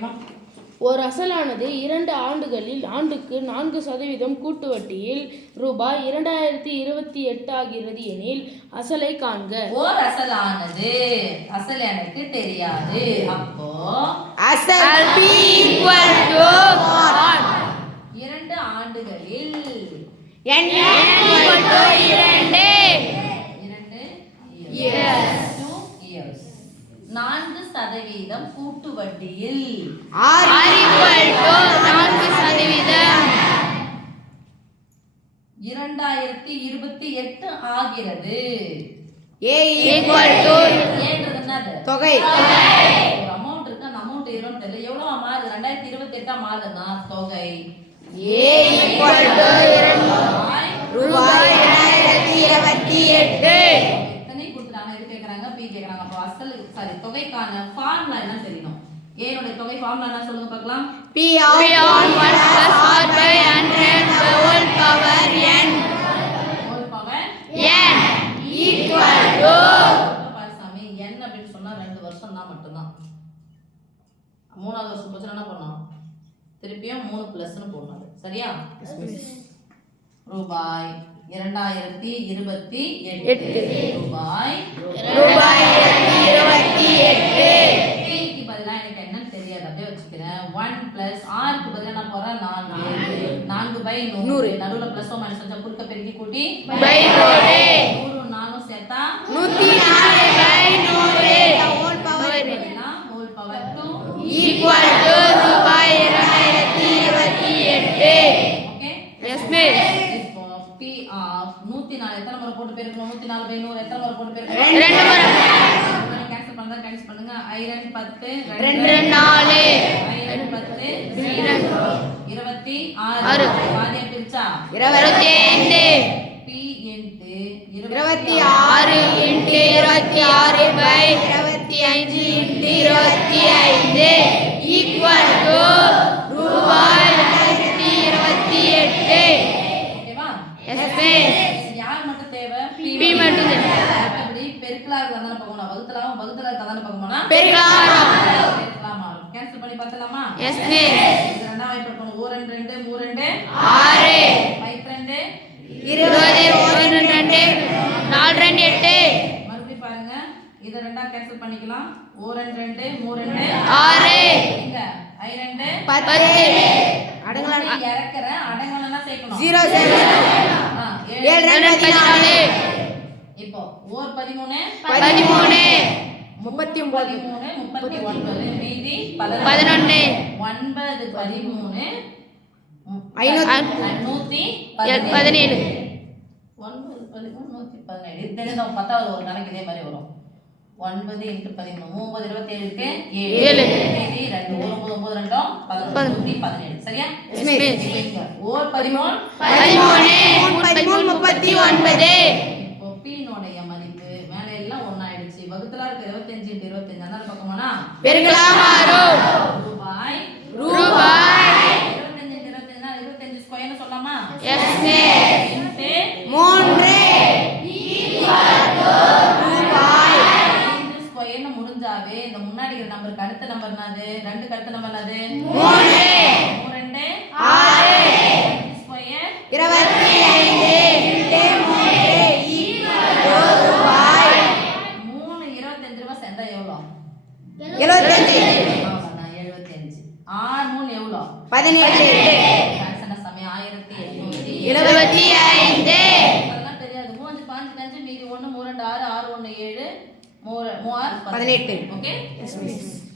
ஓகேவா? ஒரு அசலானது 2 ஆண்டுகளில் ஆண்டுக்கு 4% கூட்டு வட்டியில் ரூபாய் 2028 ஆகிறது எனில் அசலை காண்க. ஓர் அசலானது, அசல் எனக்கு தெரியாது, அப்போ அசல் P equal to 2 ஆண்டுகளில் N equal to 2 years 4% கூட்டு வட்டியில் R equal to 4% 2028 ஆகிறது. A equal to ஏன்றது என்னது? தொகை. ஒரு அமௌண்ட் இருக்கு, அந்த அமௌண்ட் எவ்வளவுன்னு தெரியல. எவ்வளவு மாறுது? 2028 மாறுதுன்னா தொகை A equal to ரூபாய் 2028. எத்தனை கொடுத்துட்டாங்க? எது கேக்குறாங்க? P கேக்குறாங்க. அப்ப அசல் தொகைக்கான ஃபார்முலா என்ன தெரியணும்? A னுடைய தொகை ஃபார்முலா என்ன சொல்லுங்க பார்க்கலாம். P of 1 plus R by 100 whole power n whole power n equal to சாமி n அப்படின்னு சொன்னா 2 வருஷம் தான் மட்டும்தான். 3வது வருஷம் போச்சு என்ன பண்ணோம்? திருப்பியும் 3 பிளஸ்னு போடணும். சரியா? ரூபாய் 2028 ரூபாய் 2028 க்கு பதிலா எனக்கு என்னன்னு தெரியாது, அப்படியே வச்சுக்கிறேன். 1 பிளஸ் r க்கு பதிலா நான் போறேன் 4 பை 100. நடுவுல பிளஸ் மைனஸ் வச்சா குறுக்க பெருக்கி கூட்டி by 100 100 4 சேர்த்தா 104 by 100 whole power whole power 2 equal to ரூபாய் 2028. ஓகே. Yes miss. இப்போ p ஆஃப் 104 எத்தனை முறை போட்டு பெருக்கணும்? 104 பை 100 எத்தனை முறை போட்டு பெருக்கணும்? 2 முறை. கேன்சல் பண்ணா கேன்சல் பண்ணுங்க. I 2 10 2 4 I 10 26 பாதியை பிரிச்சா 25 p into 26 into 26 by 25 into 25 equal to ரூபாய் 2028. ஓகேவா? Yes miss. யார் மட்டும் தேவை? P மட்டும் தேவை. அப்படி பெருக்கலா இருந்தா தான பார்க்கணும். வகுத்தலா இருந்தா தான பார்க்கணும்னா பெருக்கலாம். கேன்சல் பண்ணி பார்த்தலாமா? Yes miss. இது ரெண்டாவது வாய்ப்பு பண்ணணும். 2 2 3 2 6 5 2 20 1 2 4 2 8 மறுபடியும் பாருங்க. இத ரெண்டா கேன்சல் பண்ணிக்கலாம். 2 2 3 2 6 இங்க I 2 10 அடங்கலாம் இறக்கறேன். அடங்கலனா சேர்க்கணும். 0 7 14 இப்போ ஓர் 13 13 39 39 மீதி 11 9 13 517 17 9 13 117. இது தெரிஞ்ச 10வது ஒரு கணக்கு இதே மாதிரி வரும். 9 × 13 9 27 7 மீதி 2 9 9 2 17. சரியா? ஓர் 13 39 இப்போ p னுடைய மதிப்பு மேல எல்லாம் ஒண்ணா ஆயிடுச்சு. வகுத்தலா இருக்க 25 × 25 அந்த பக்கமானா பெருக்கலாம் மாறும். ரூபாய் 25 × 25 னா 25 ஸ்கொயர்னு சொல்லலாமா? Yes miss. Into 3 equal to ரூபாய் 5 ஸ்கொயர்னு முடிஞ்சாவே இந்த முன்னாடி இருக்கிற நம்பருக்கு அடுத்த நம்பர் என்னது? 2க்கு அடுத்த நம்பர் என்னது? 3 2 6 ஸ்கொயர் 25 into 3 equal to ரூபாய் 3 25 ரூபாய் சேர்ந்தா எவ்வளோ? 75 அவ்வளவுதான் 75. 6 3 எவ்வளோ? 18 ஃபிராக்ஷன் சமயம் 1875. 75 அதெல்லாம் தெரியாது. 3 5 5 மீதி 1 3 2 6 6 1 7 3 3 18. ஓகே.